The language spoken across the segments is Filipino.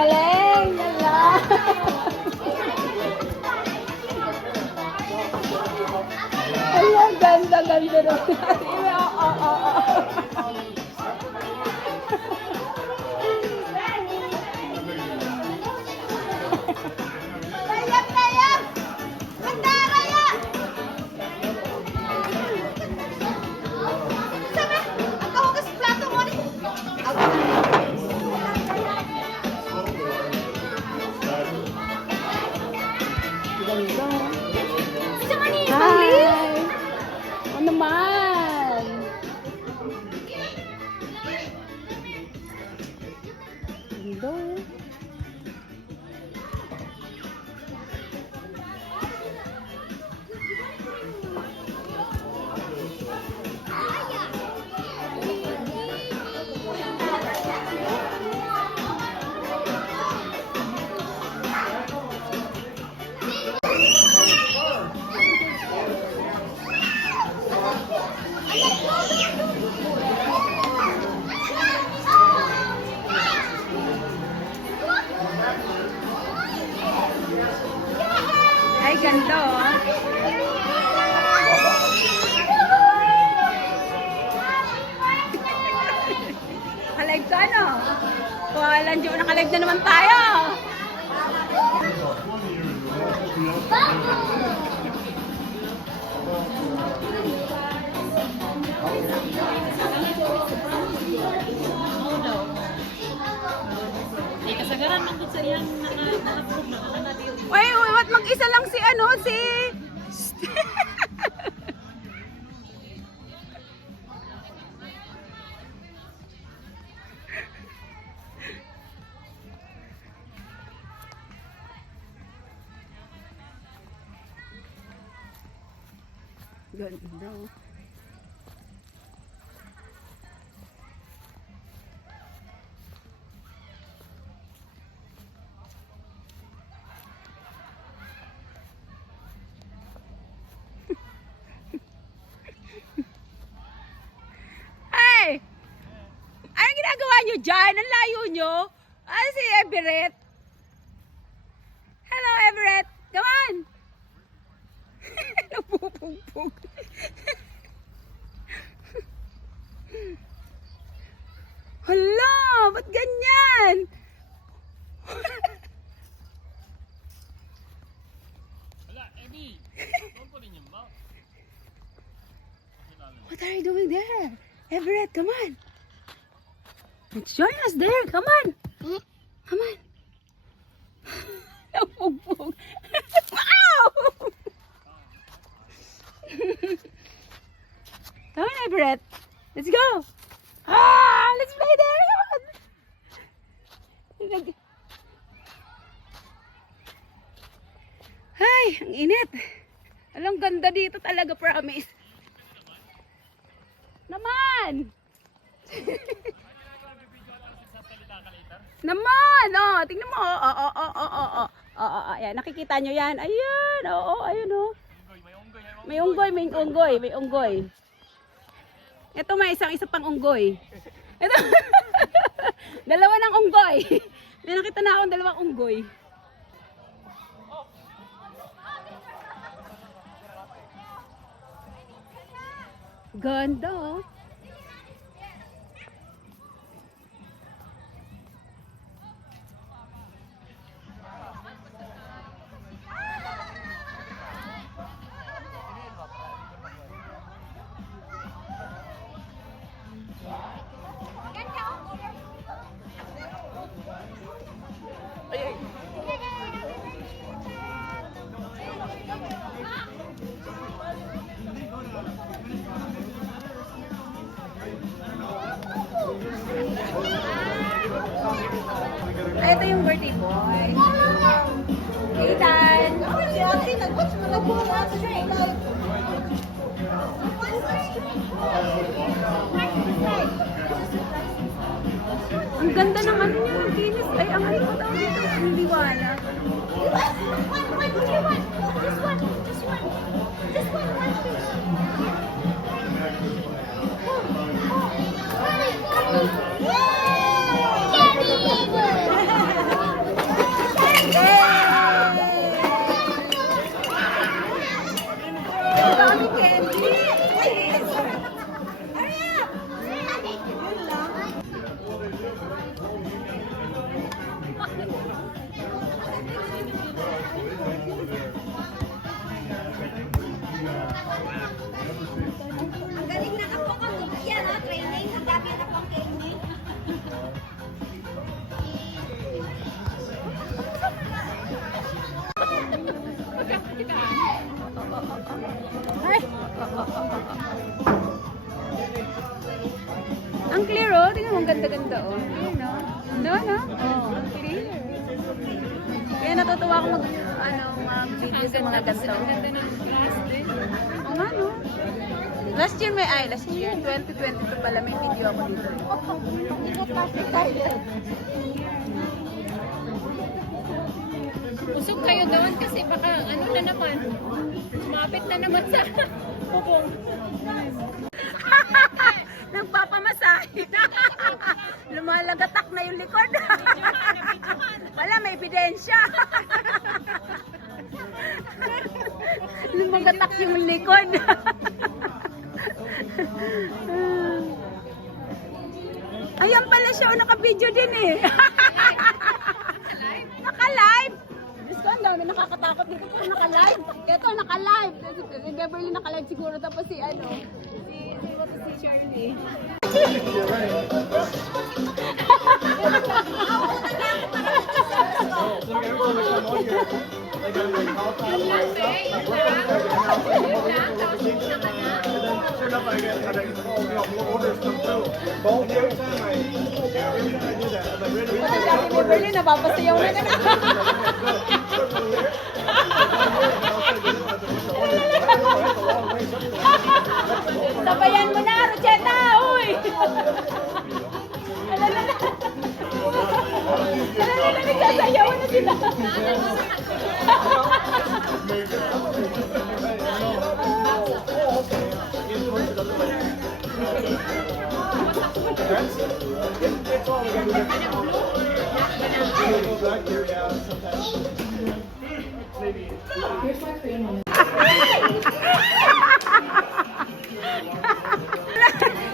Galing! Ayan, ganda rin. Hi! Ano naman? Ganda. Ay, ganda oh. Nakalive ka, no? Walang Diyo, nakalive na naman tayo. Kasagaran lang sa iyang nakapulog na natin. Uy, what mag-isa lang si ano, si... Ganda oh. Hey! Anong ginagawa nyo dyan? Ang layo nyo? Ah, si Everett. Hello, Everett. Come on! Napupugpug. Hala! Ba't ganyan? Wala, Eddie. Huwag ko rin yung mouth. What are you doing there? Everett, come on. Let's join us there. Come on. Come on. Napupug. Wow! Come on, Everett. Let's go. Ah, let's play there. Come on. Ay, ang init. Alang ganda dito talaga, promise. Naman! Naman! Oh, tingnan mo. Ayan, nakikita nyo yan. Ayan, ayun oh. May unggoy. Ito may isa pang unggoy. Ito. Dalawa ng unggoy. May nakita na akong dalawang unggoy. Ganda oh. Ay, ito yung birthday boy. Ethan! Ang ganda ng ano niya, ang kinis. Ay, ang ano ko daw dito, ang liwanag. Ang dami candy! Hurry up! Yun lang. Ang galing na ako kasi yan ha, training. Ang dami na pang training. Ay! Ang clear oh. Tingnan mo, ang ganda-ganda oh. Clear no? No, no? Oh, ang clear. Kaya natutuwa ako mag-video sa mga ganito. Ang ganda ng glass din. Oo nga no? Last year 2022 pala may video ako dito. Usog kayo doon kasi baka ano na naman, sumapit na naman sa bubong. Nagpapamasahe na. Lumalagatak na yung likod. Wala, may ebidensya. Lumagatak yung likod. Ayan pala siya, naka-video din eh. Naka-live. Diyos ko, ang dami na nakakatakot dito pa naka-live. Ito, naka-live. Si Beverly naka-live siguro. Tapos si Charlie. Sabi ni Beverly, napapasayaw na na. Sabayan mo na, Rocheta! Uy! Alala! Nagsasayaw na sila.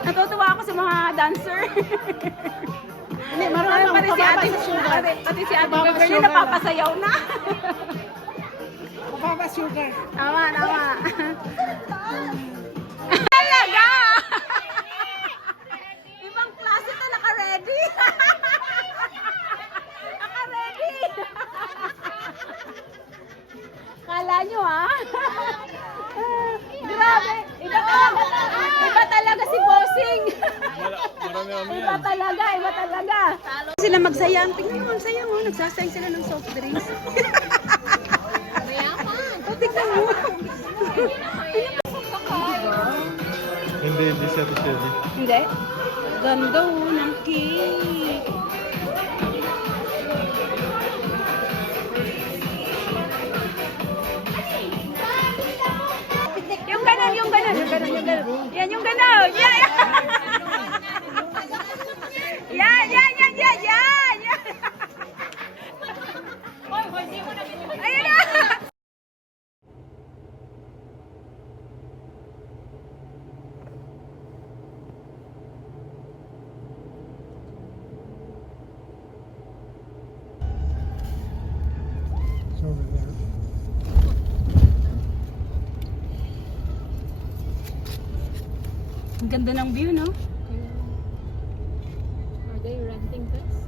Natutuwa ako sa mga dancer. Hindi, marami pati si ate. Pati si ate Beverly napapasayaw na. Papapasugar. Tama, tama. Talaga! Ibang klase na naka-ready. Naka-ready. Kala nyo ha? Grabe. Iba talaga si Bossing. Iba talaga. Sila magsayang. Tingnan mo, ang sayang oh. Nagsasayang sila ng soft drinks. O, tingnan mo. Hindi siya Shelly. Hindi? Ganda oh, ng cake. Yung ganon. Yan, yung ganon. Yan. Yan. Ang ganda ng view, no? Are they renting this?